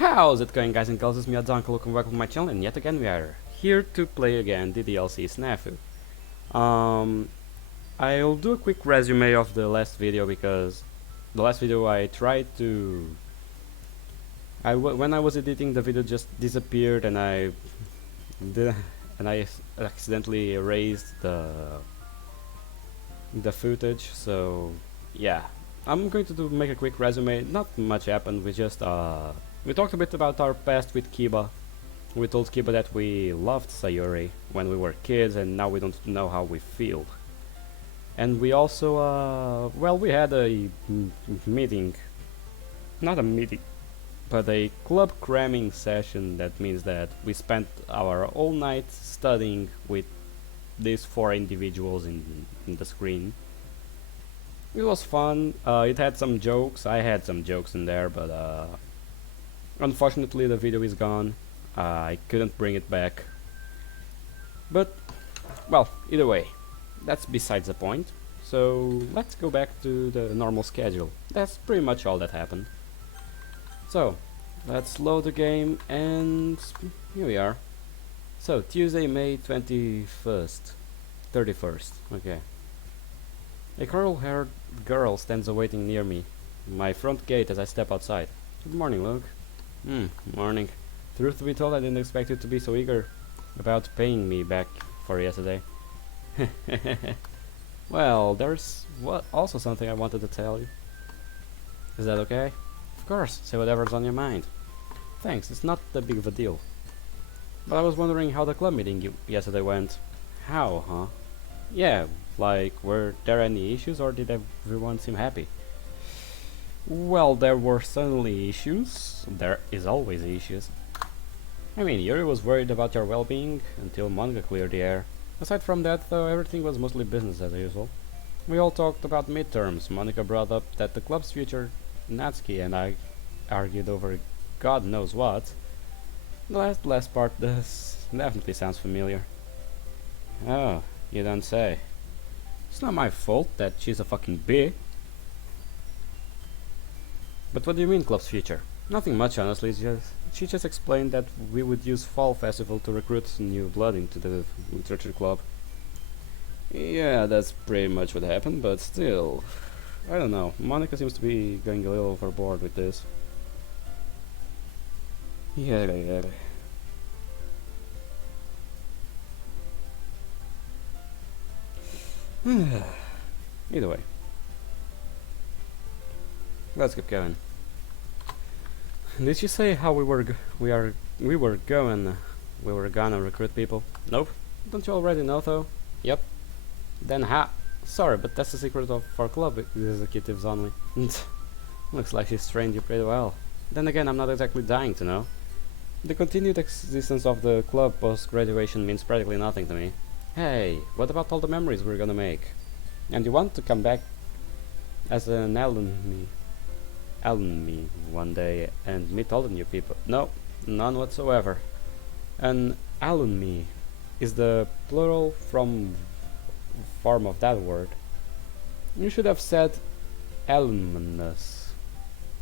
How's it going, guys and girls? It's me, Adonka, welcome back to my channel, and yet again we are here to play again DDLC SNAFU. I'll do a quick resume of the last video because the last video I tried to... when I was editing, the video just disappeared and I accidentally erased the footage, so yeah. I'm going to make a quick resume. Not much happened, we just we talked a bit about our past with Kiba. We told Kiba that we loved Sayori when we were kids and now we don't know how we feel. And we also, well, we had a meeting. Not a meeting, but a club cramming session. That means that we spent our whole night studying with these 4 individuals in the screen. It was fun. It had some jokes. I had some jokes in there, but unfortunately the video is gone. I couldn't bring it back. But, well, either way, that's besides the point. So let's go back to the normal schedule. That's pretty much all that happened. So, let's load the game, and here we are. So, Tuesday, May 21st. 31st, okay. A curl-haired girl stands awaiting near me, my front gate, as I step outside. Good morning, Luke. Morning. Truth to be told, I didn't expect you to be so eager about paying me back for yesterday. Well, there's also something I wanted to tell you. Is that okay? Of course, say whatever's on your mind. Thanks, it's not that big of a deal. But I was wondering how the club meeting yesterday went. How, huh? Yeah, like, were there any issues or did everyone seem happy? Well, there were certainly issues. There is always issues. I mean, Yuri was worried about your well-being until Monica cleared the air. Aside from that, though, everything was mostly business as usual. We all talked about midterms. Monica brought up that the club's future, Natsuki and I argued over God knows what. The last part definitely sounds familiar. Oh, you don't say. It's not my fault that she's a fucking bitch. But what do you mean, club's future? Nothing much, honestly. She just explained that we would use Fall Festival to recruit new blood into the literature club. Yeah, that's pretty much what happened, but still, I don't know. Monica seems to be going a little overboard with this. Yeah. Either way, let's keep going. Did she say how we were gonna recruit people? Nope. Don't you already know though? Yep. Then sorry, but that's the secret of our club executives only. Looks like she's trained you pretty well. Then again, I'm not exactly dying to know. The continued existence of the club post-graduation means practically nothing to me. Hey, what about all the memories we're gonna make? And you want to come back as an alumni one day and meet all the new people? No, none whatsoever. An alumni is the plural form of that word. You should have said alumnus.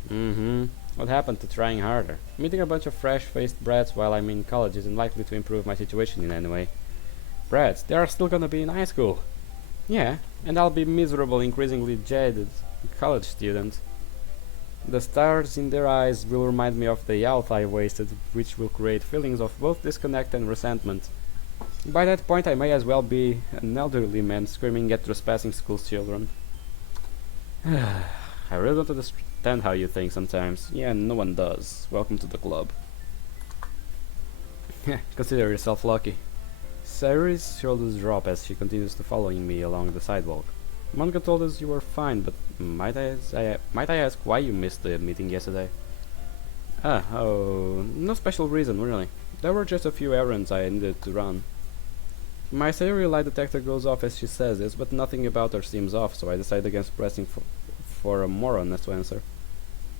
What happened to trying harder? Meeting a bunch of fresh-faced brats while I'm in college isn't likely to improve my situation in any way. Brats, they are still gonna be in high school. Yeah, and I'll be miserable, increasingly jaded college student. The stars in their eyes will remind me of the youth I wasted, which will create feelings of both disconnect and resentment. By that point, I may as well be an elderly man screaming at trespassing school children. I really don't understand how you think sometimes. Yeah, no one does. Welcome to the club. Consider yourself lucky. Sayori's shoulders drop as she continues to following me along the sidewalk. Monica told us you were fine, but might I ask why you missed the meeting yesterday? Oh, no special reason, really. There were just a few errands I needed to run. My Sayori lie detector goes off as she says this, but nothing about her seems off, so I decided against pressing for a more honest answer.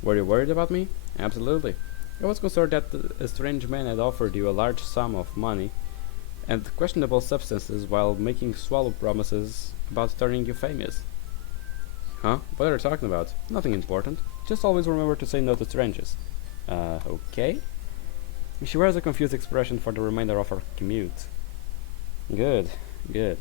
Were you worried about me? Absolutely. I was concerned that a strange man had offered you a large sum of money and questionable substances while making swallow promises about turning you famous. Huh? What are you talking about? Nothing important. Just always remember to say no to strangers. Okay. She wears a confused expression for the remainder of her commute. Good, good.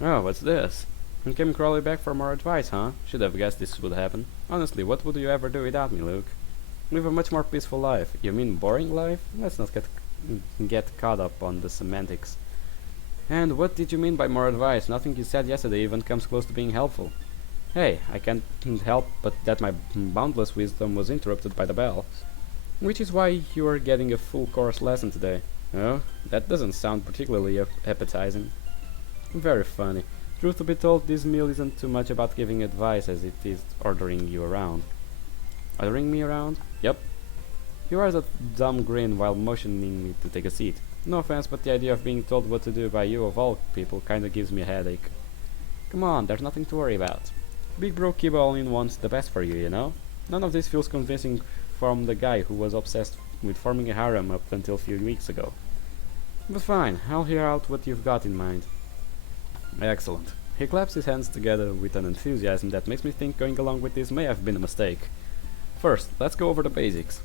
Oh, what's this? You came crawling back for more advice, huh? Should have guessed this would happen. Honestly, what would you ever do without me, Luke? Live a much more peaceful life. You mean boring life? Let's not get caught up on the semantics. And what did you mean by more advice? Nothing you said yesterday even comes close to being helpful. Hey, I can't help but that my boundless wisdom was interrupted by the bell. Which is why you are getting a full course lesson today. Oh, that doesn't sound particularly appetizing. Very funny. Truth to be told, this meal isn't too much about giving advice as it is ordering you around. Ordering me around? Yep. He wears a dumb grin while motioning me to take a seat. No offense, but the idea of being told what to do by you of all people kinda gives me a headache. Come on, there's nothing to worry about. Big bro Kiba only wants the best for you, you know? None of this feels convincing from the guy who was obsessed with forming a harem up until a few weeks ago. But fine, I'll hear out what you've got in mind. Excellent. He claps his hands together with an enthusiasm that makes me think going along with this may have been a mistake. First, let's go over the basics.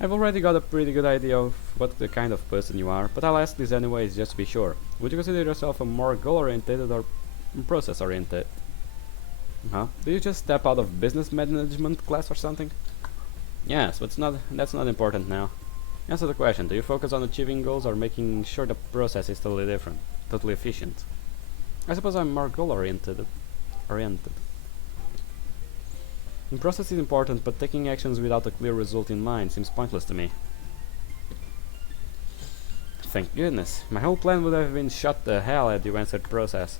I've already got a pretty good idea of what the kind of person you are, but I'll ask this anyways just to be sure. Would you consider yourself a more goal-oriented or process-oriented? Huh? Did you just step out of business management class or something? Yes, but that's not important now. Answer the question, do you focus on achieving goals or making sure the process is totally different, totally efficient? I suppose I'm more goal-oriented. The process is important, but taking actions without a clear result in mind seems pointless to me. Thank goodness. My whole plan would have been shot the hell had you answered process.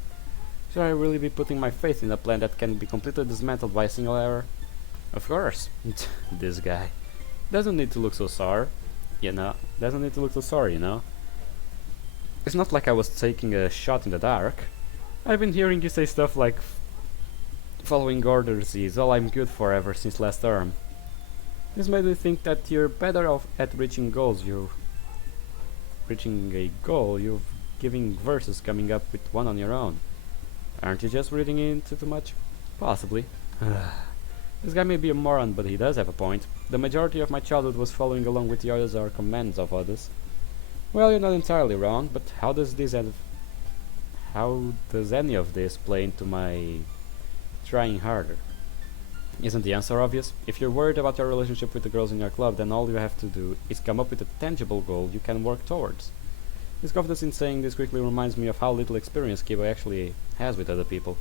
Should I really be putting my faith in a plan that can be completely dismantled by a single error? Of course. This guy. Doesn't need to look so sorry, you know. It's not like I was taking a shot in the dark. I've been hearing you say stuff like following orders is all I'm good for ever since last term. This made me think that you're better off at reaching a goal you've giving versus coming up with one on your own. Aren't you just reading into too much? Possibly. This guy may be a moron, but he does have a point. The majority of my childhood was following along with the orders or commands of others. Well, you're not entirely wrong, but how does any of this play into my trying harder? Isn't the answer obvious? If you're worried about your relationship with the girls in your club, then all you have to do is come up with a tangible goal you can work towards. His confidence in saying this quickly reminds me of how little experience Kiba actually has with other people.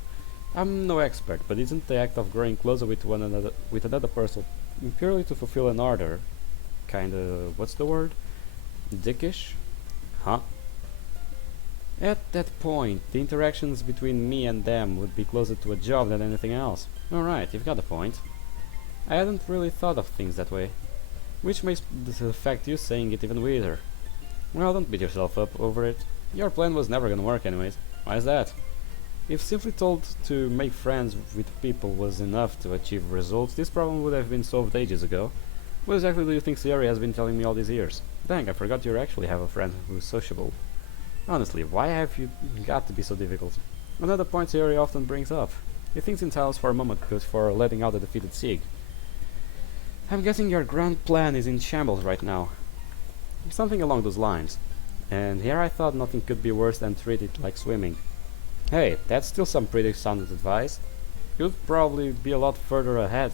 I'm no expert, but isn't the act of growing closer with another person purely to fulfill an order kinda, what's the word? Dickish? Huh? At that point, the interactions between me and them would be closer to a job than anything else. Alright, you've got a point. I hadn't really thought of things that way. Which makes the fact you saying it even weirder. Well, don't beat yourself up over it. Your plan was never gonna work anyways. Why is that? If simply told to make friends with people was enough to achieve results, this problem would have been solved ages ago. What exactly do you think Sayori has been telling me all these years? Dang, I forgot you actually have a friend who's sociable. Honestly, why have you got to be so difficult? Another point Sayori often brings up. He thinks in silence for a moment before letting out a defeated Sig. I'm guessing your grand plan is in shambles right now. Something along those lines. And here I thought nothing could be worse than treat it like swimming. Hey, that's still some pretty sound advice. You'd probably be a lot further ahead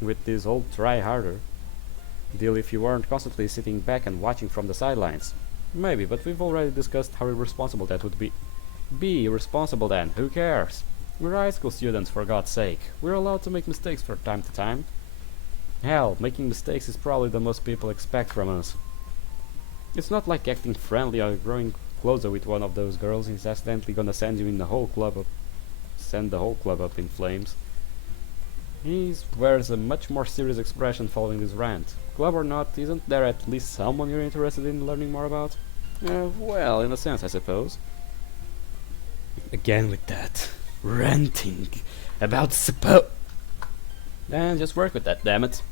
with this whole try harder deal if you weren't constantly sitting back and watching from the sidelines. Maybe, but we've already discussed how irresponsible that would be. Be irresponsible then, who cares? We're high school students, for God's sake. We're allowed to make mistakes from time to time. Hell, making mistakes is probably the most people expect from us. It's not like acting friendly or growing closer with one of those girls is accidentally gonna send the whole club up in flames. He wears a much more serious expression following this rant. Club or not, isn't there at least someone you're interested in learning more about? Well, in a sense, I suppose. Again with that ranting about Then just work with that, damn it.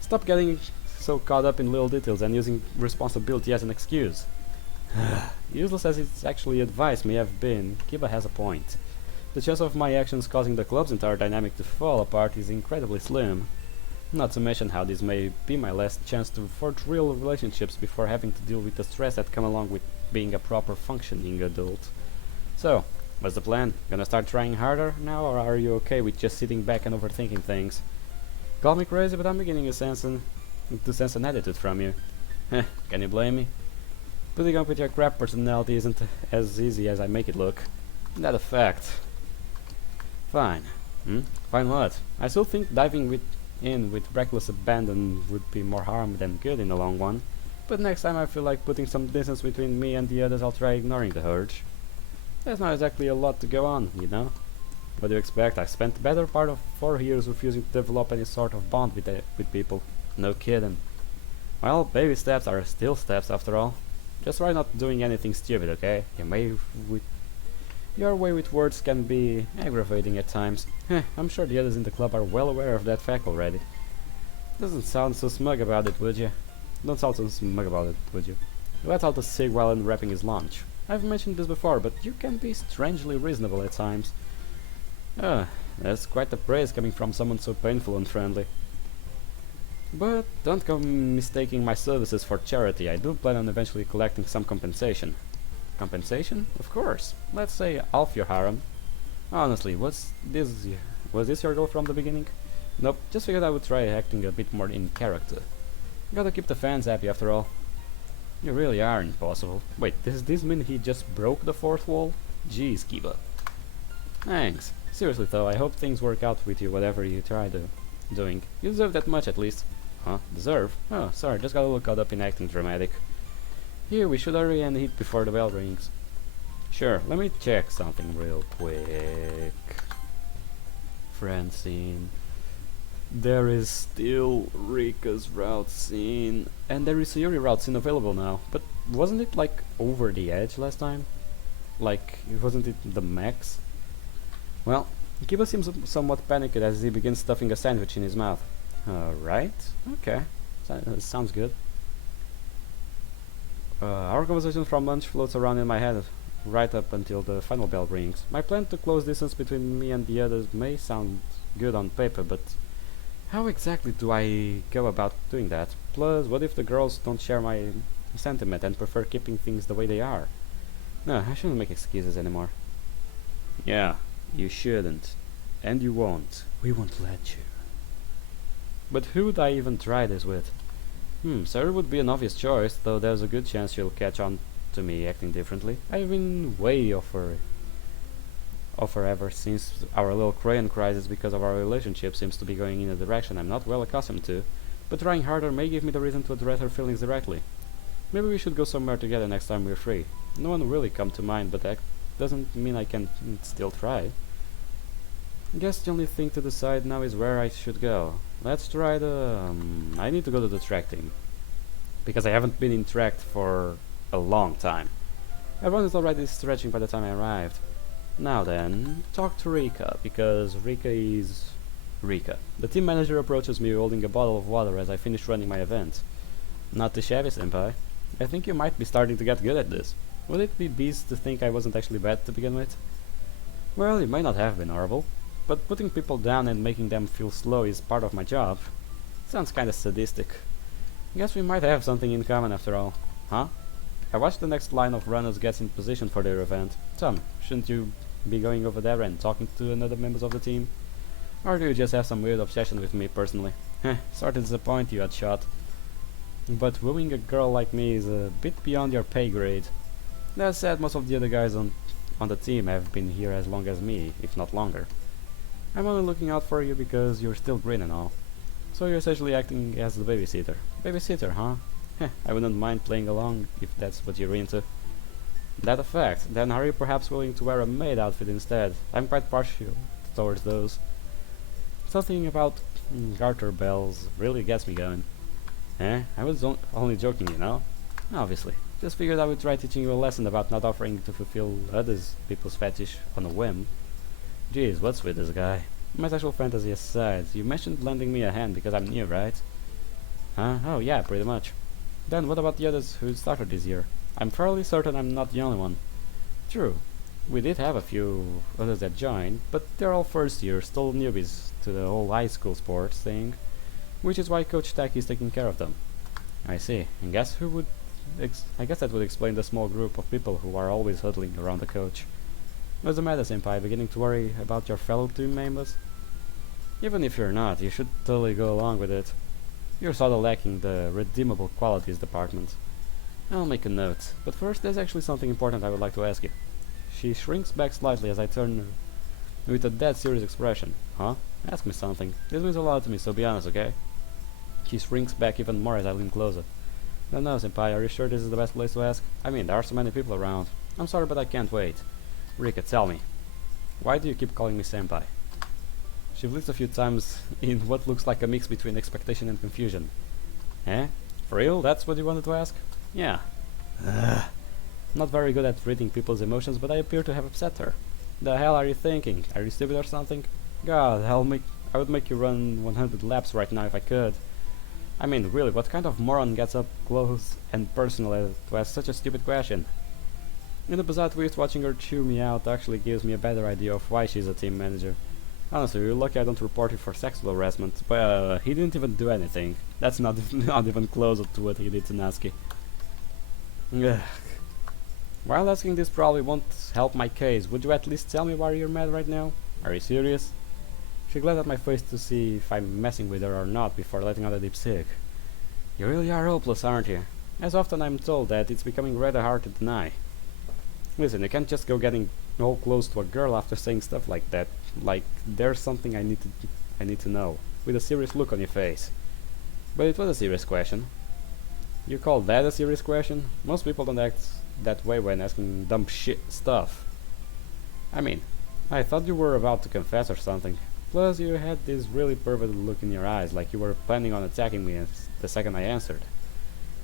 Stop getting so caught up in little details and using responsibility as an excuse. Useless as its actually advice may have been, Kiba has a point. The chance of my actions causing the club's entire dynamic to fall apart is incredibly slim. Not to mention how this may be my last chance to forge real relationships before having to deal with the stress that come along with being a proper functioning adult. So, what's the plan? Gonna start trying harder now, or are you okay with just sitting back and overthinking things? Call me crazy, but I'm beginning to sense an attitude from you. Heh, can you blame me? Putting up with your crap personality isn't as easy as I make it look. That a fact. Fine. Fine what? I still think diving in with reckless abandon would be more harm than good in the long run. But next time I feel like putting some distance between me and the others, I'll try ignoring the urge. There's not exactly a lot to go on, you know? What do you expect? I spent the better part of 4 years refusing to develop any sort of bond with people. No kidding. Well, baby steps are still steps after all. Just try not doing anything stupid, okay? Your way with words can be aggravating at times. I'm sure the others in the club are well aware of that fact already. Doesn't sound so smug about it, would you? Don't sound so smug about it, would you? Let out a cig while unwrapping his lunch. I've mentioned this before, but you can be strangely reasonable at times. That's quite the praise coming from someone so painful and friendly. But don't go mistaking my services for charity. I do plan on eventually collecting some compensation. Compensation? Of course. Let's say half your harem. Honestly, was this your goal from the beginning? Nope, just figured I would try acting a bit more in character. Gotta keep the fans happy after all. You really are impossible. Wait, does this mean he just broke the fourth wall? Jeez, Kiba. Thanks. Seriously though, I hope things work out with you whatever you try doing. You deserve that much at least. Huh? Deserve? Oh, sorry, just got a little caught up in acting dramatic. Here, we should hurry and eat before the bell rings. Sure, let me check something real quick. Francine. There is still Rika's route scene, and there is Sayori route scene available now. But wasn't it like over the edge last time? Like, wasn't it the max? Well, Kiba seems somewhat panicked as he begins stuffing a sandwich in his mouth. Right? Okay. Sounds good. Our conversation from lunch floats around in my head right up until the final bell rings. My plan to close distance between me and the others may sound good on paper, but how exactly do I go about doing that? Plus, what if the girls don't share my sentiment and prefer keeping things the way they are? No, I shouldn't make excuses anymore. Yeah, you shouldn't. And you won't. We won't let you. But who would I even try this with? Sayori would be an obvious choice, though there's a good chance she'll catch on to me acting differently. I've been way off her ever since our little crayon crisis because of our relationship seems to be going in a direction I'm not well accustomed to, but trying harder may give me the reason to address her feelings directly. Maybe we should go somewhere together next time we're free. No one will really come to mind, but that doesn't mean I can still try. Guess the only thing to decide now is where I should go. Let's try I need to go to the track team, because I haven't been in track for a long time. Everyone is already stretching by the time I arrived. Now then, talk to Rika, because Rika is Rika. The team manager approaches me holding a bottle of water as I finish running my event. Not too shabby, senpai. I think you might be starting to get good at this. Would it be beast to think I wasn't actually bad to begin with? Well, you might not have been horrible, but putting people down and making them feel slow is part of my job. Sounds kinda sadistic. Guess we might have something in common after all. Huh? I watched the next line of runners get in position for their event. Tom, shouldn't you be going over there and talking to another members of the team? Or do you just have some weird obsession with me personally? Sorry to disappoint you, Hotshot. But wooing a girl like me is a bit beyond your pay grade. That said, most of the other guys on the team have been here as long as me, if not longer. I'm only looking out for you because you're still green and all. So you're essentially acting as the babysitter. Babysitter, huh? I wouldn't mind playing along if that's what you're into. That a fact, then are you perhaps willing to wear a maid outfit instead? I'm quite partial towards those. Something about garter bells really gets me going. I was only joking, you know? Obviously. Just figured I would try teaching you a lesson about not offering to fulfill others people's fetish on a whim. Jeez, what's with this guy? My sexual fantasy aside, you mentioned lending me a hand because I'm new, right? Huh? Oh yeah, pretty much. Then what about the others who started this year? I'm fairly certain I'm not the only one. True. We did have a few others that joined, but they're all first years, still newbies to the whole high school sports thing. which is why Coach Taki is taking care of them. I see. And guess who would... I guess that would explain the small group of people who are always huddling around the coach. What's the matter, Senpai? Beginning to worry about your fellow team members? Even if you're not, you should totally go along with it. You're sort of lacking the redeemable qualities department. I'll make a note. But first, there's actually something important I would like to ask you. She shrinks back slightly as I turn with a dead serious expression. Huh? Ask me something. This means a lot to me, so be honest, okay? She shrinks back even more as I lean closer. No, Senpai, are you sure this is the best place to ask? I mean, there are so many people around. I'm sorry, but I can't wait. Rika, tell me. Why do you keep calling me Senpai? She blinks a few times in what looks like a mix between expectation and confusion. Eh? For real? That's what you wanted to ask? Yeah. Not very good at reading people's emotions, but I appear to have upset her. The hell are you thinking? Are you stupid or something? God, I would make you run 100 laps right now if I could. I mean, really, what kind of moron gets up close and personal to ask such a stupid question? In a bizarre twist, watching her chew me out actually gives me a better idea of why she's a team manager. Honestly, you're lucky I don't report you for sexual harassment, but he didn't even do anything. That's not even close to what he did to Natsuki. Ugh. While asking this probably won't help my case, would you at least tell me why you're mad right now? Are you serious? She glanced at my face to see if I'm messing with her or not before letting out a deep sigh. You really are hopeless, aren't you? As often I'm told that it's becoming rather hard to deny. Listen, you can't just go getting all close to a girl after saying stuff like that. Like, there's something I need to know, with a serious look on your face. But it was a serious question. You call that a serious question? Most people don't act that way when asking dumb shit stuff. I mean, I thought you were about to confess or something. Plus, you had this really perverted look in your eyes, like you were planning on attacking me the second I answered.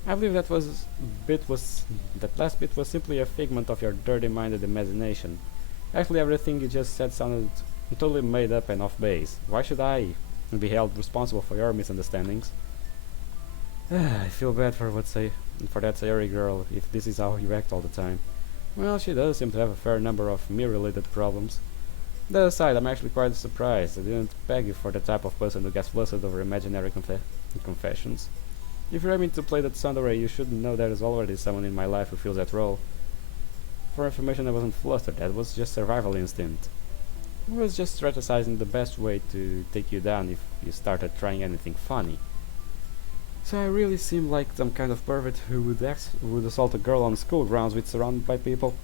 I believe that last bit was simply a figment of your dirty-minded imagination. Actually, everything you just said sounded totally made up and off base. Why should I be held responsible for your misunderstandings? I feel bad for that Sayori girl, if this is how you act all the time. Well, she does seem to have a fair number of me-related problems. That aside, I'm actually quite surprised I didn't peg you for the type of person who gets flustered over imaginary confessions. If you're aiming to play that tsundere, you should know there is already someone in my life who fills that role. For information, I wasn't flustered, that was just survival instinct. I was just strategizing the best way to take you down if you started trying anything funny. So I really seem like some kind of pervert who would assault a girl on school grounds with surrounded by people.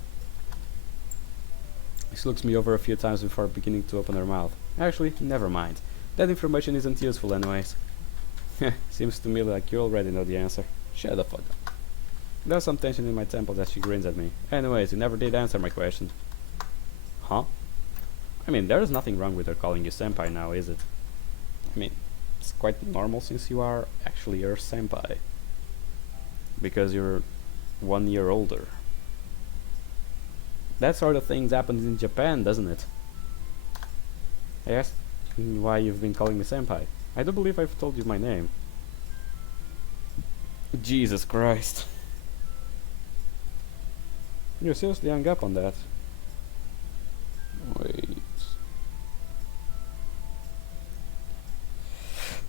She looks me over a few times before beginning to open her mouth. Actually, never mind. That information isn't useful anyways. Seems to me like you already know the answer. Shut the fuck up. There's some tension in my temples as she grins at me. Anyways, you never did answer my question. Huh? I mean, there is nothing wrong with her calling you senpai now, is it? I mean, it's quite normal since you are actually her senpai. Because you're 1 year older. That sort of thing happens in Japan, doesn't it? I asked why you've been calling me senpai. I do believe I've told you my name. Jesus Christ. You seriously hung up on that? Wait.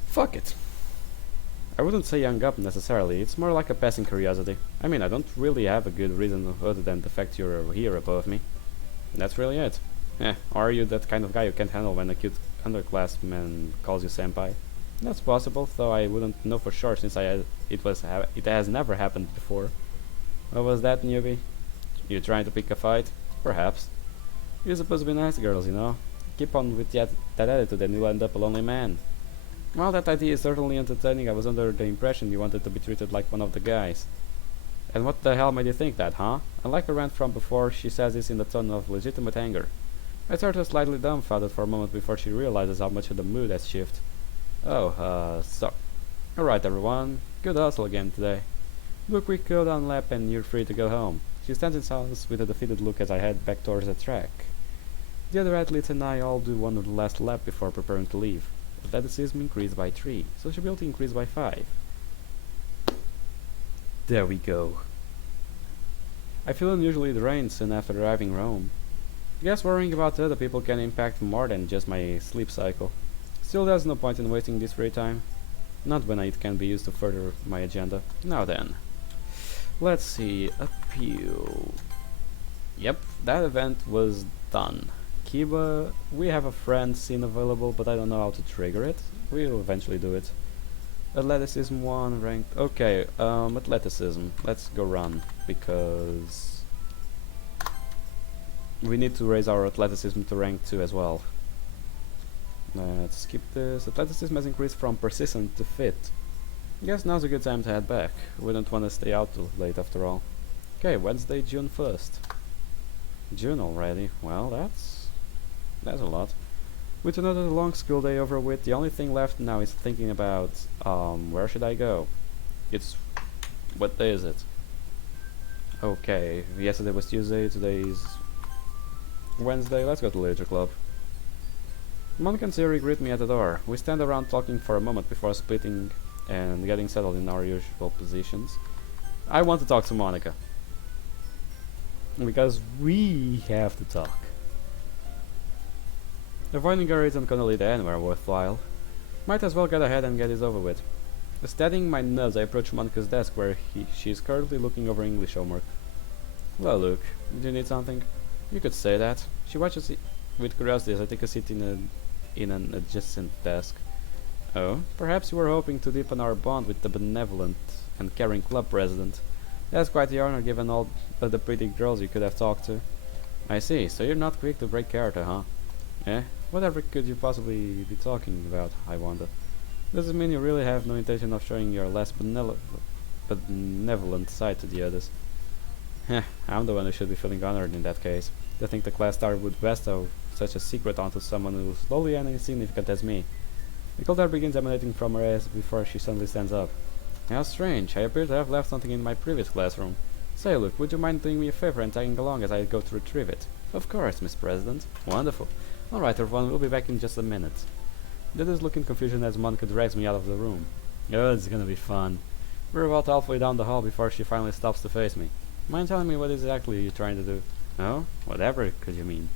Fuck it. I wouldn't say hung up necessarily, it's more like a passing curiosity. I mean, I don't really have a good reason other than the fact you're here above me. That's really it. Or are you that kind of guy who can't handle when a cute underclassman calls you senpai? That's possible, though I wouldn't know for sure since it has never happened before. What was that, newbie? You trying to pick a fight? Perhaps. You're supposed to be nice girls, you know? Keep on with that attitude and you'll end up a lonely man. While that idea is certainly entertaining, I was under the impression you wanted to be treated like one of the guys. And what the hell made you think that, huh? Unlike her rant from before, she says this in the tone of legitimate anger. I start her slightly dumbfounded for a moment before she realizes how much of the mood has shifted. So. Alright everyone, good hustle again today. Do a quick go down lap and you're free to go home. She stands in silence with a defeated look as I head back towards the track. The other athletes and I all do one last lap before preparing to leave. Athleticism increased by 3, sociability increased by 5. There we go. I feel unusually drained soon after arriving home. Guess worrying about other people can impact more than just my sleep cycle. Still, there's no point in wasting this free time. Not when it can be used to further my agenda. Now then, let's see. Appeal. Yep, that event was done. Kiba, we have a friend scene available, but I don't know how to trigger it. We'll eventually do it. Athleticism 1 ranked. Okay, athleticism. Let's go run, because we need to raise our athleticism to rank 2 as well. Let's skip this. Athleticism has increased from persistent to fit. Guess now's a good time to head back. We don't want to stay out too late after all. Okay, Wednesday, June 1st. June already. Well, that's a lot. With another long school day over with, the only thing left now is thinking about where should I go? It's what day is it? Okay, yesterday was Tuesday, today is Wednesday. Let's go to Literature Club. Monica and Sayori greet me at the door. We stand around talking for a moment before splitting and getting settled in our usual positions. I want to talk to Monica, because we have to talk. Avoiding her isn't gonna lead anywhere worthwhile. Might as well get ahead and get this over with. Steadying my nerves, I approach Monica's desk where she is currently looking over English homework. Well, Luke, do you need something? You could say that. She watches it with curiosity as I take a seat in an adjacent desk. Oh, perhaps you were hoping to deepen our bond with the benevolent and caring club president. That's quite the honor given all the pretty girls you could have talked to. I see, so you're not quick to break character, huh? Eh? Whatever could you possibly be talking about, I wonder? Does it mean you really have no intention of showing your less benevolent side to the others? Heh, I'm the one who should be feeling honored in that case. To think the class star would bestow such a secret onto someone who's lowly and insignificant as me. The cold air begins emanating from her eyes before she suddenly stands up. How strange, I appear to have left something in my previous classroom. Say, Luke, would you mind doing me a favor and tagging along as I go to retrieve it? Of course, Miss President. Wonderful. Alright, everyone, we'll be back in just a minute. The others look in confusion as Monica drags me out of the room. Oh, it's gonna be fun. We're about halfway down the hall before she finally stops to face me. Mind telling me what exactly you're trying to do? Oh, whatever could you mean?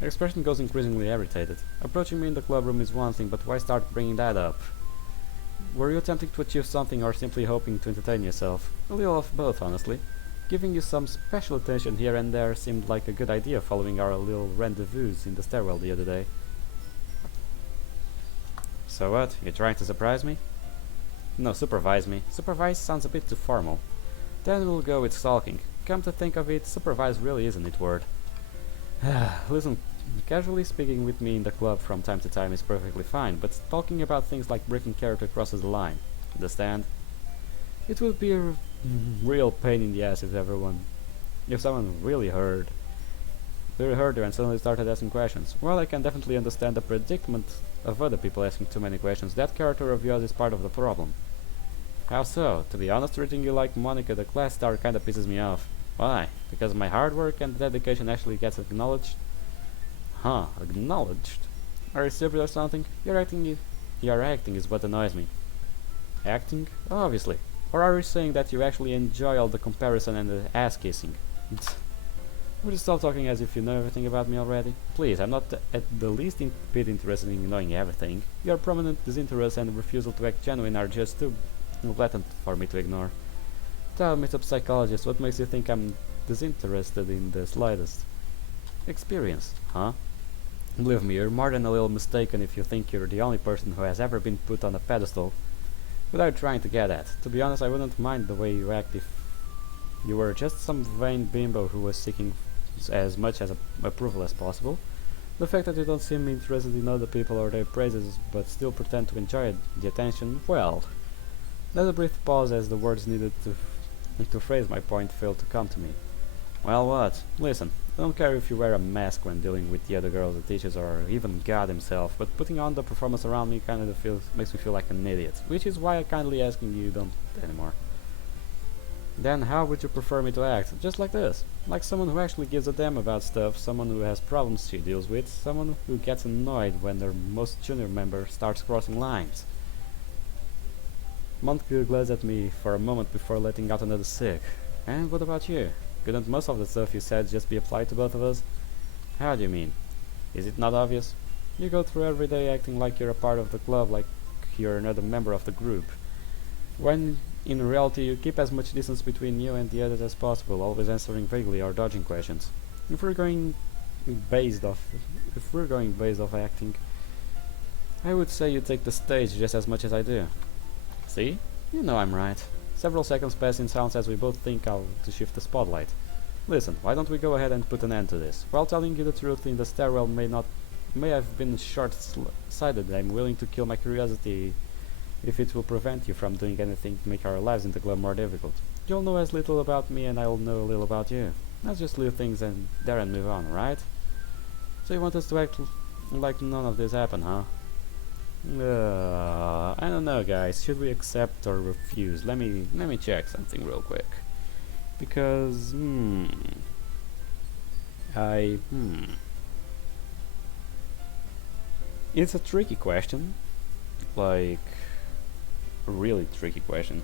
Her expression goes increasingly irritated. Approaching me in the club room is one thing, but why start bringing that up? Were you attempting to achieve something or simply hoping to entertain yourself? A little of both, honestly. Giving you some special attention here and there seemed like a good idea following our little rendezvous in the stairwell the other day. So what? You're trying to surprise me? No, supervise me. Supervise sounds a bit too formal. Then we'll go with stalking. Come to think of it, supervise really isn't it word. Listen, casually speaking with me in the club from time to time is perfectly fine, but talking about things like breaking character crosses the line. Understand? It would be a real pain in the ass if someone really heard her and suddenly started asking questions. Well, I can definitely understand the predicament of other people asking too many questions. That character of yours is part of the problem. How so? To be honest, treating you like Monica the class star kinda pisses me off. Why? Because my hard work and dedication actually gets acknowledged? Huh, acknowledged? Are you stupid or something? Your acting is what annoys me. Acting? Obviously. Or are you saying that you actually enjoy all the comparison and the ass-kissing? Would you stop talking as if you know everything about me already? Please, I'm not at the least bit interested in knowing everything. Your prominent disinterest and refusal to act genuine are just too blatant for me to ignore. Tell me, Mr. Psychologist, what makes you think I'm disinterested in the slightest? Experience, huh? Believe me, you're more than a little mistaken if you think you're the only person who has ever been put on a pedestal without trying to get at. To be honest, I wouldn't mind the way you act if you were just some vain bimbo who was seeking as much as approval as possible. The fact that you don't seem interested in other people or their praises but still pretend to enjoy the attention, well... There's a brief pause as the words needed to phrase my point failed to come to me. Well, what? Listen, I don't care if you wear a mask when dealing with the other girls, the teachers, or even God himself, but putting on the performance around me makes me feel like an idiot, which is why I'm kindly asking you don't anymore. Then how would you prefer me to act? Just like this. Like someone who actually gives a damn about stuff, someone who has problems she deals with, someone who gets annoyed when their most junior member starts crossing lines. Montque glares at me for a moment before letting out another sick. And what about you? Couldn't most of the stuff you said just be applied to both of us? How do you mean? Is it not obvious? You go through every day acting like you're a part of the club, like you're another member of the group, when in reality you keep as much distance between you and the others as possible, always answering vaguely or dodging questions. If we're going based off acting, I would say you take the stage just as much as I do. See? You know I'm right. Several seconds pass in silence as we both think how to shift the spotlight. Listen, why don't we go ahead and put an end to this? While telling you the truth in the stairwell may have been short-sighted, I'm willing to kill my curiosity if it will prevent you from doing anything to make our lives in the club more difficult. You'll know as little about me and I'll know a little about you. Let's just leave things there and move on, right? So you want us to act like none of this happened, huh? I don't know, guys. Should we accept or refuse? Let me check something real quick. Because, it's a tricky question. Like, a really tricky question.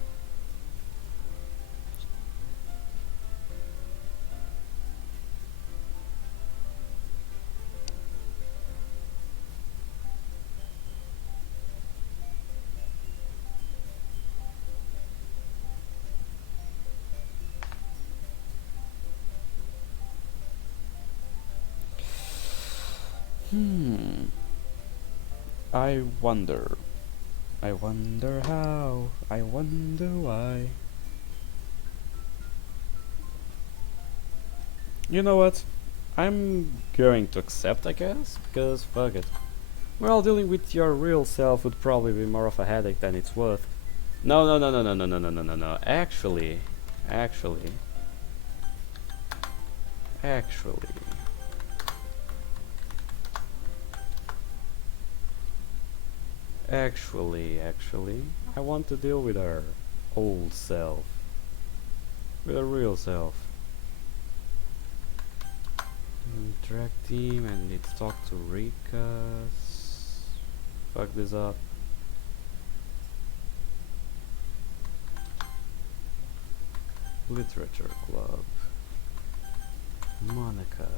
I wonder how, I wonder why. You know what? I'm going to accept, I guess, because fuck it. Well, dealing with your real self would probably be more of a headache than it's worth. No, no, no, no, no, no, no, no, no, no, no. Actually. Actually, I want to deal with her old self. With her real self. Track team and need to talk to Rika. Fuck this up. Literature club. Monica.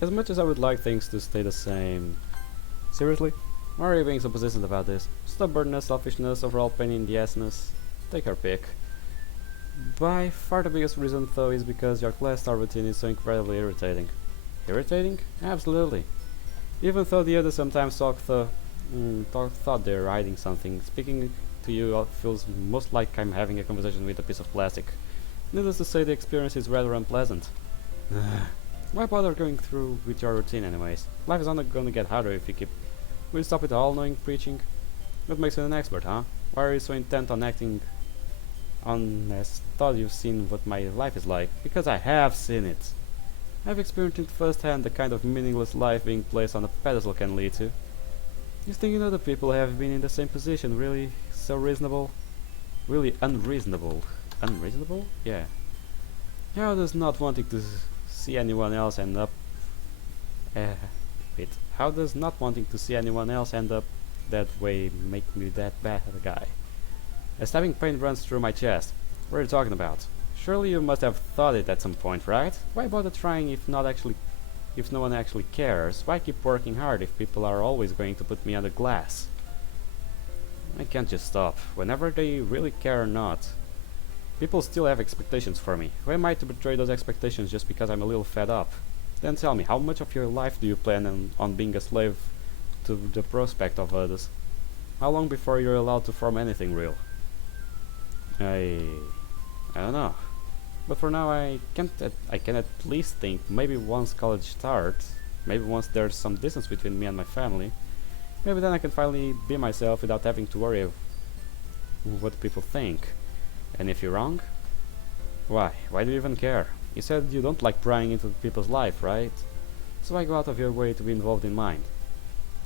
As much as I would like things to stay the same. Seriously? Why are you being so persistent about this? Stubbornness, selfishness, overall pain in the assness? Take your pick. By far the biggest reason though is because your class star routine is so incredibly irritating. Irritating? Absolutely. Even though the others sometimes thought they're hiding something, speaking to you feels most like I'm having a conversation with a piece of plastic. Needless to say, the experience is rather unpleasant. Why bother going through with your routine anyways? Life is only gonna get harder if you keep... Will you stop with the all-knowing preaching? What makes you an expert, huh? Why are you so intent on acting on as thought you've seen what my life is like? Because I have seen it. I've experienced it firsthand the kind of meaningless life being placed on a pedestal can lead to. You thinking other people have been in the same position really so reasonable? Really unreasonable. Unreasonable? Yeah. How does not wanting to see anyone else end up how does not wanting to see anyone else end up that way make me that bad a guy? A stabbing pain runs through my chest. What are you talking about? Surely you must have thought it at some point, right? Why bother trying if no one actually cares? Why keep working hard if people are always going to put me under glass? I can't just stop, whenever they really care or not. People still have expectations for me. Who am I to betray those expectations just because I'm a little fed up? Then tell me, how much of your life do you plan on being a slave to the prospect of others? How long before you're allowed to form anything real? I don't know. But for now I can at least think maybe once college starts, maybe once there's some distance between me and my family, maybe then I can finally be myself without having to worry of what people think. And if you're wrong? Why? Why do you even care? You said you don't like prying into people's life, right? So why go out of your way to be involved in mine?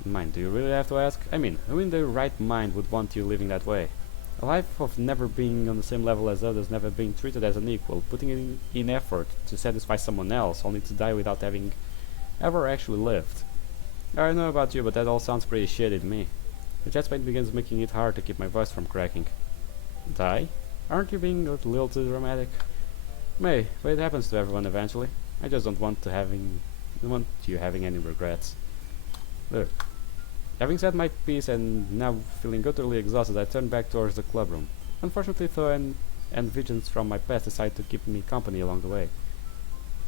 Do you really have to ask? I mean, who in their right mind would want you living that way? A life of never being on the same level as others, never being treated as an equal, putting in effort to satisfy someone else, only to die without having ever actually lived. I don't know about you, but that all sounds pretty shitty to me. The chest pain begins making it hard to keep my voice from cracking. Die? Aren't you being a little too dramatic? But it happens to everyone eventually. I just don't want you having any regrets. Look. Having said my piece and now feeling utterly exhausted, I turned back towards the clubroom. Unfortunately, though, and visions from my past decided to keep me company along the way.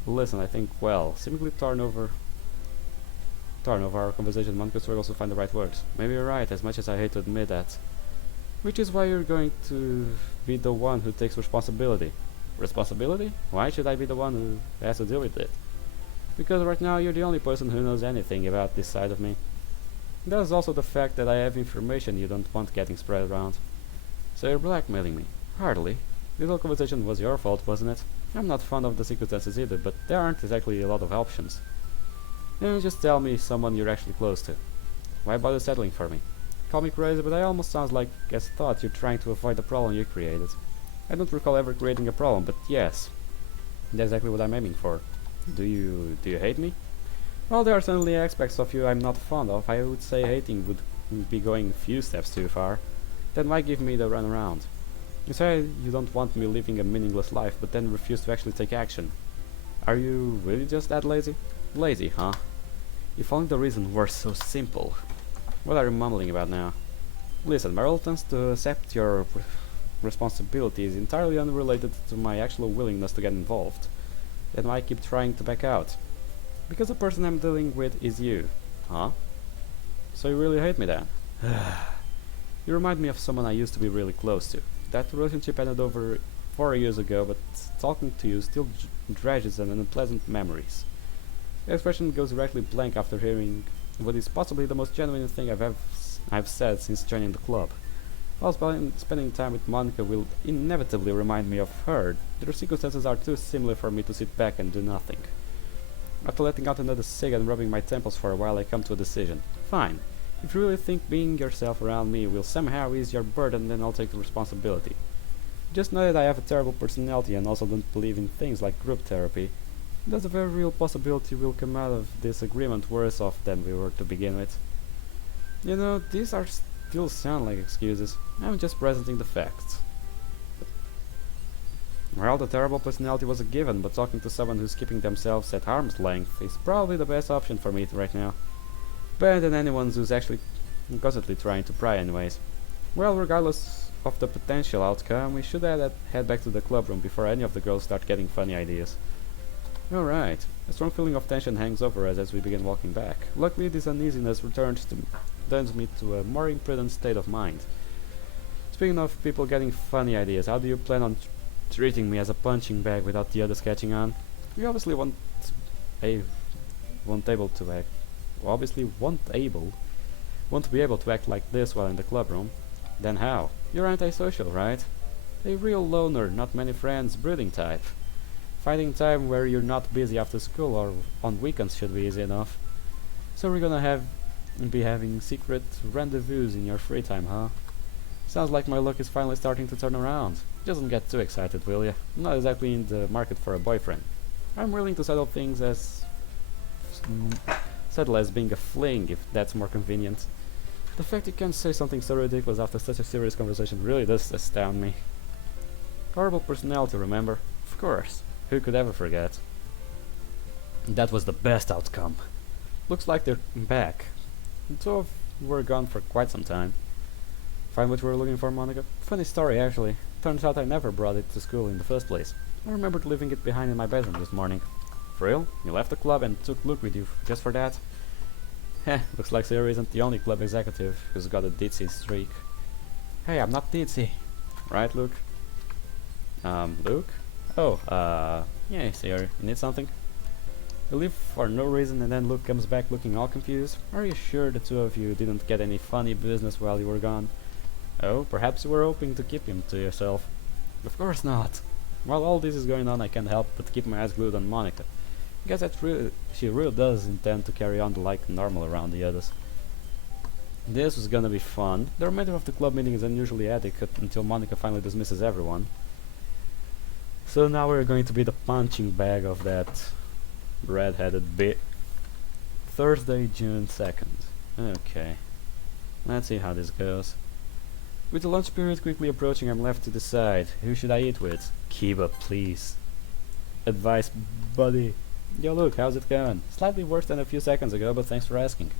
Listen, I think, well, seemingly torn over our conversation, Monica struggles to find the right words. Maybe you're right, as much as I hate to admit that. Which is why you're going to be the one who takes responsibility. Responsibility? Why should I be the one who has to deal with it? Because right now you're the only person who knows anything about this side of me. There's also the fact that I have information you don't want getting spread around. So you're blackmailing me? Hardly. This whole conversation was your fault, wasn't it? I'm not fond of the circumstances either, but there aren't exactly a lot of options. Just tell me someone you're actually close to. Why bother settling for me? Call me crazy, but I almost sounds like as thought you're trying to avoid the problem you created. I don't recall ever creating a problem, but yes. That's exactly what I'm aiming for. Do you hate me? Well, there are certainly aspects of you I'm not fond of. I would say hating would be going a few steps too far. Then why give me the runaround? You say you don't want me living a meaningless life, but then refuse to actually take action. Are you really just that lazy? Lazy, huh? If only the reason were so simple. What are you mumbling about now? Listen, my reluctance to accept your responsibility is entirely unrelated to my actual willingness to get involved. Then why keep trying to back out? Because the person I'm dealing with is you. Huh? So you really hate me then? You remind me of someone I used to be really close to. That relationship ended over 4 years ago, but talking to you still dredges an unpleasant memories. The expression goes directly blank after hearing what is possibly the most genuine thing I've said since joining the club. While spending time with Monica will inevitably remind me of her, the circumstances are too similar for me to sit back and do nothing. After letting out another cig and rubbing my temples for a while, I come to a decision. Fine. If you really think being yourself around me will somehow ease your burden, then I'll take the responsibility. Just know that I have a terrible personality and also don't believe in things like group therapy. There's a very real possibility we'll come out of this agreement worse off than we were to begin with. You know, these are still sound like excuses. I'm just presenting the facts. Well, the terrible personality was a given, but talking to someone who's keeping themselves at arm's length is probably the best option for me right now. Better than anyone who's actually constantly trying to pry anyways. Well, regardless of the potential outcome, we should head back to the clubroom before any of the girls start getting funny ideas. Alright, a strong feeling of tension hangs over us as we begin walking back. Luckily, this uneasiness turns me to a more imprudent state of mind. Speaking of people getting funny ideas, how do you plan on treating me as a punching bag without the others catching on? You obviously won't be able to act like this while in the clubroom. Then how? You're antisocial, right? A real loner, not many friends, brooding type. Finding time where you're not busy after school or on weekends should be easy enough. So we're gonna be having secret rendezvous in your free time, huh? Sounds like my luck is finally starting to turn around. Just don't get too excited, will ya? I'm not exactly in the market for a boyfriend. I'm willing to settle things as being a fling, if that's more convenient. The fact you can say something so ridiculous after such a serious conversation really does astound me. Horrible personality, remember? Of course. Who could ever forget? That was the best outcome. Looks like they're back. The two of were gone for quite some time. Find what you were looking for, Monica? Funny story, actually. Turns out I never brought it to school in the first place. I remembered leaving it behind in my bedroom this morning. For real? You left the club and took Luke with you just for that? Heh, looks like Sayori isn't the only club executive who's got a ditzy streak. Hey, I'm not ditzy. Right, Luke? Luke? Oh, yeah, Sayori, you need something? You leave for no reason and then Luke comes back looking all confused. Are you sure the two of you didn't get any funny business while you were gone? Oh, perhaps you were hoping to keep him to yourself. Of course not. While all this is going on, I can't help but keep my eyes glued on Monica. Guess she really does intend to carry on like normal around the others. This was gonna be fun. The remainder of the club meeting is unusually adequate until Monica finally dismisses everyone. So now we're going to be the punching bag of that red-headed bit. Thursday, June 2nd. Okay. Let's see how this goes. With the lunch period quickly approaching, I'm left to decide. Who should I eat with? Kiba, please. Advice, buddy. Yo, Luke, how's it going? Slightly worse than a few seconds ago, but thanks for asking.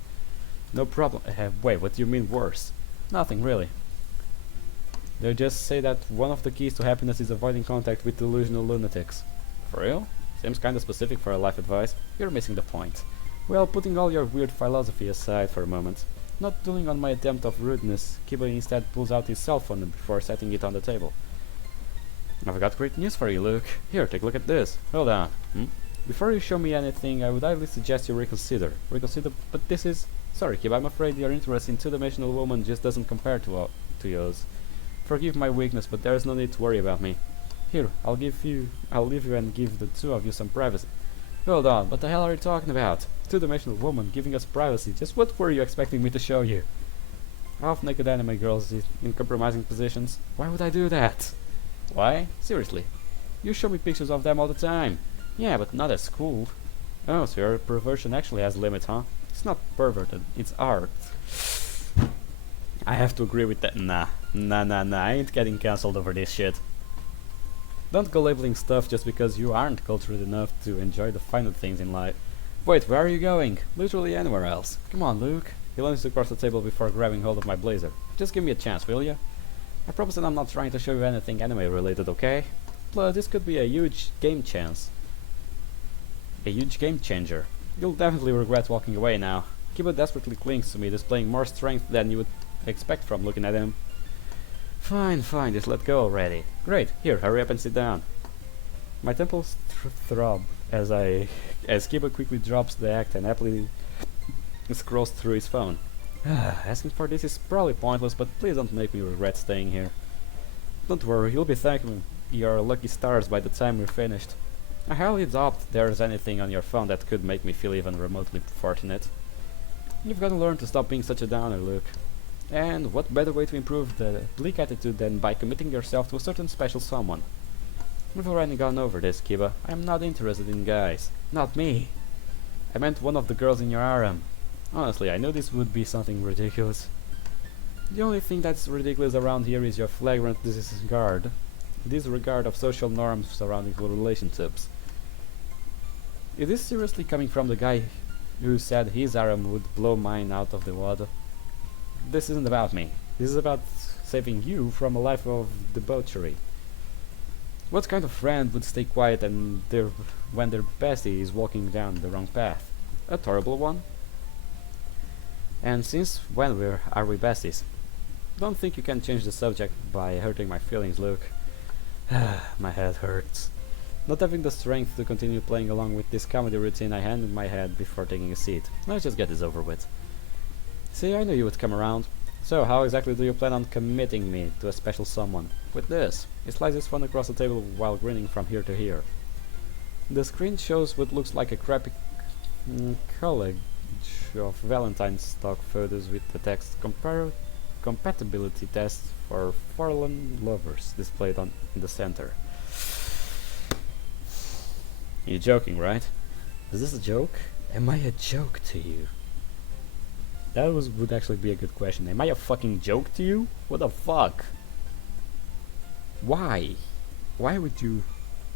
No problem. Wait, what do you mean worse? Nothing, really. They just say that one of the keys to happiness is avoiding contact with delusional lunatics. For real? Seems kinda specific for a life advice. You're missing the point. Well, putting all your weird philosophy aside for a moment, not dwelling on my attempt of rudeness, Kiba instead pulls out his cell phone before setting it on the table. I've got great news for you, Luke. Here, take a look at this. Hold on. Before you show me anything, I would highly suggest you reconsider. But this is... Sorry, Kiba, I'm afraid your interest in two-dimensional woman just doesn't compare to yours. Forgive my weakness, but there's no need to worry about me. Here, I'll leave you and give the two of you some privacy. Hold on, what the hell are you talking about? Two-dimensional woman giving us privacy. Just what were you expecting me to show you? Half-naked anime girls in compromising positions. Why would I do that? Why? Seriously. You show me pictures of them all the time. Yeah, but not at school. Oh, so your perversion actually has limits, huh? It's not perverted, it's art. I have to agree with that. Nah, I ain't getting cancelled over this shit. Don't go labeling stuff just because you aren't cultured enough to enjoy the finer things in life. Wait, where are you going? Literally anywhere else. Come on, Luke. He leans across the table before grabbing hold of my blazer. Just give me a chance, will ya? I promise that I'm not trying to show you anything anime related, okay? Plus, this could be a huge game changer. You'll definitely regret walking away now. Kiba desperately clings to me, displaying more strength than you would expect from looking at him. Fine, just let go already. Great, here, hurry up and sit down. My temples throb as Kiba quickly drops the act and happily scrolls through his phone. Asking for this is probably pointless, but please don't make me regret staying here. Don't worry, you'll be thanking your lucky stars by the time we're finished. I highly doubt there's anything on your phone that could make me feel even remotely fortunate. You've got to learn to stop being such a downer, Luke. And what better way to improve the bleak attitude than by committing yourself to a certain special someone? We've already gone over this, Kiba. I'm not interested in guys. Not me. I meant one of the girls in your harem. Honestly, I knew this would be something ridiculous. The only thing that's ridiculous around here is your flagrant disregard of social norms surrounding relationships. Is this seriously coming from the guy who said his harem would blow mine out of the water? This isn't about me. This is about saving you from a life of debauchery. What kind of friend would stay quiet when their bestie is walking down the wrong path? A terrible one? And since when are we besties? Don't think you can change the subject by hurting my feelings, Luke. My head hurts. Not having the strength to continue playing along with this comedy routine, I handed my head before taking a seat. Let's just get this over with. See, I knew you would come around. So, how exactly do you plan on committing me to a special someone? With this. He slides his phone across the table while grinning from here to here. The screen shows what looks like a crappy collage of Valentine's stock photos with the text compatibility test for forlorn lovers displayed in the center. You're joking, right? Is this a joke? Am I a joke to you? That would actually be a good question. Am I a fucking joke to you? What the fuck? Why? Why would you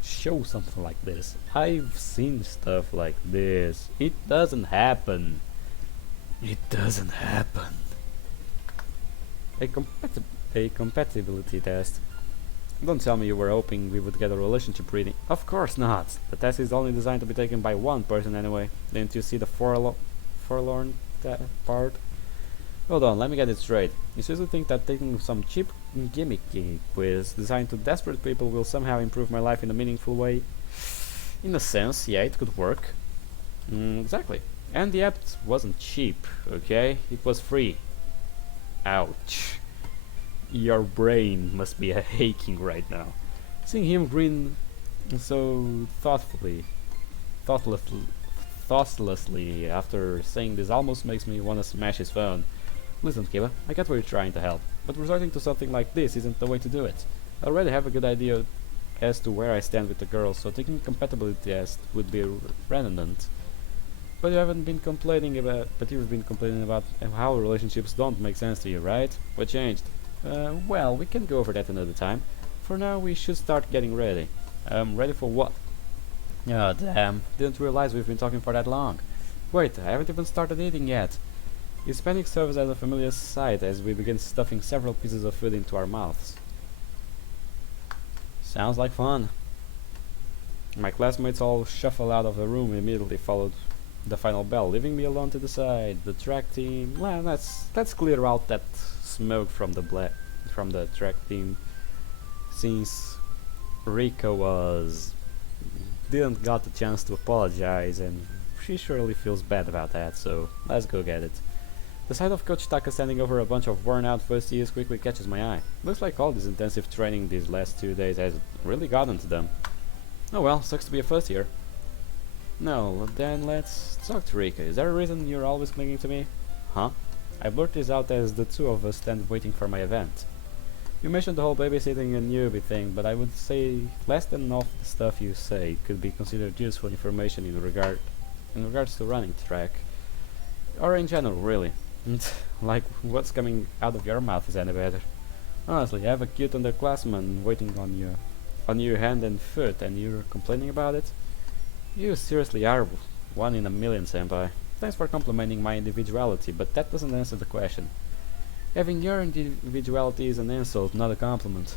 show something like this? I've seen stuff like this. It doesn't happen. It doesn't happen. A compatibility test. Don't tell me you were hoping we would get a relationship reading. Of course not. The test is only designed to be taken by one person anyway. Didn't you see the forlorn part? Hold on, let me get it straight. You seriously think that taking some cheap gimmicky quiz designed to desperate people will somehow improve my life in a meaningful way? In a sense, yeah, it could work. Exactly. And the app wasn't cheap, okay? It was free. Ouch. Your brain must be aching right now. Seeing him grin so thoughtlessly after saying this almost makes me want to smash his phone. Listen, Kiba, I get where you're trying to help, but resorting to something like this isn't the way to do it. I already have a good idea as to where I stand with the girls, so taking a compatibility test would be redundant. But you've been complaining about how relationships don't make sense to you, right? What changed? Well, we can go over that another time. For now, we should start getting ready. Ready for what? Oh, damn. Didn't realize we've been talking for that long. Wait, I haven't even started eating yet. His panic serves as a familiar sight as we begin stuffing several pieces of food into our mouths. Sounds like fun. My classmates all shuffle out of the room immediately followed the final bell, leaving me alone to decide. The track team. Well, let's clear out that smoke from the track team, since Rika didn't got the chance to apologize, and she surely feels bad about that. So let's go get it. The sight of Coach Taka standing over a bunch of worn-out first years quickly catches my eye. Looks like all this intensive training these last 2 days has really gotten to them. Oh well, sucks to be a first year. No, then let's talk to Rika. Is there a reason you're always clinging to me? Huh? I blurt this out as the two of us stand waiting for my event. You mentioned the whole babysitting and newbie thing, but I would say less than half the stuff you say could be considered useful information in regards to running track. Or in general, really. Like, what's coming out of your mouth is any better. Honestly, I have a cute underclassman waiting on your hand and foot, and you're complaining about it? You seriously are one in a million, senpai. Thanks for complimenting my individuality, but that doesn't answer the question. Having your individuality is an insult, not a compliment.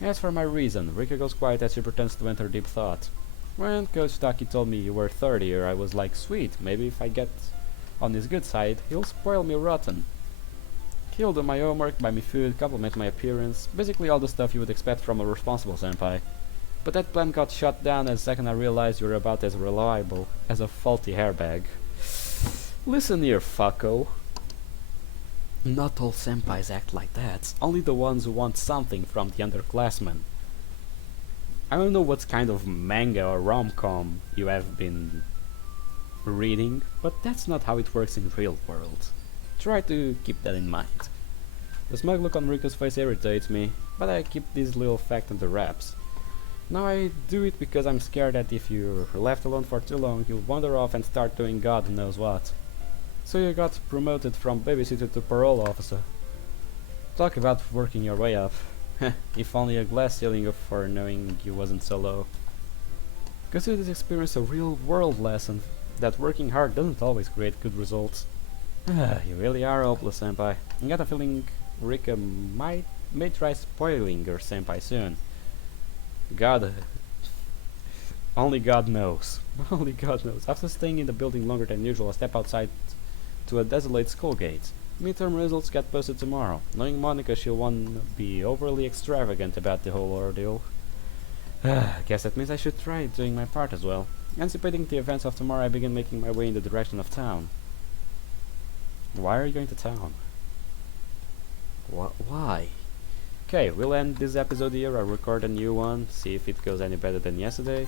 As for my reason, Rika goes quiet as she pretends to enter deep thought. When Coach Taki told me you were third year, I was like, sweet, maybe if I get on his good side, he'll spoil me rotten. He'll do my homework, buy me food, compliment my appearance, basically all the stuff you would expect from a responsible senpai. But that plan got shut down the second I realized you were about as reliable as a faulty hairbag. Listen here, fucko. Not all senpais act like that, only the ones who want something from the underclassmen. I don't know what kind of manga or rom-com you have been reading, but that's not how it works in real world. Try to keep that in mind. The smug look on Rika's face irritates me, but I keep this little fact under wraps. Now I do it because I'm scared that if you're left alone for too long, you'll wander off and start doing God knows what. So you got promoted from babysitter to parole officer. Talk about working your way up. If only a glass ceiling for knowing you wasn't so low. Consider this experience a real world lesson that working hard doesn't always create good results. You really are hopeless, senpai. I got a feeling Rika may try spoiling your senpai soon. God, only God knows. Only God knows. After staying in the building longer than usual, I step outside to a desolate school gate. Midterm results get posted tomorrow. Knowing Monica, she'll want to be overly extravagant about the whole ordeal. Guess that means I should try doing my part as well. Anticipating the events of tomorrow, I begin making my way in the direction of town. Why are you going to town? Why? Okay, we'll end this episode here. I'll record a new one, see if it goes any better than yesterday,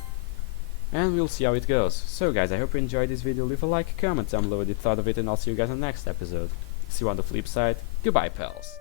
and we'll see how it goes. So guys, I hope you enjoyed this video. Leave a like, comment down below what you thought of it, and I'll see you guys in the next episode. See you on the flip side. Goodbye, pals.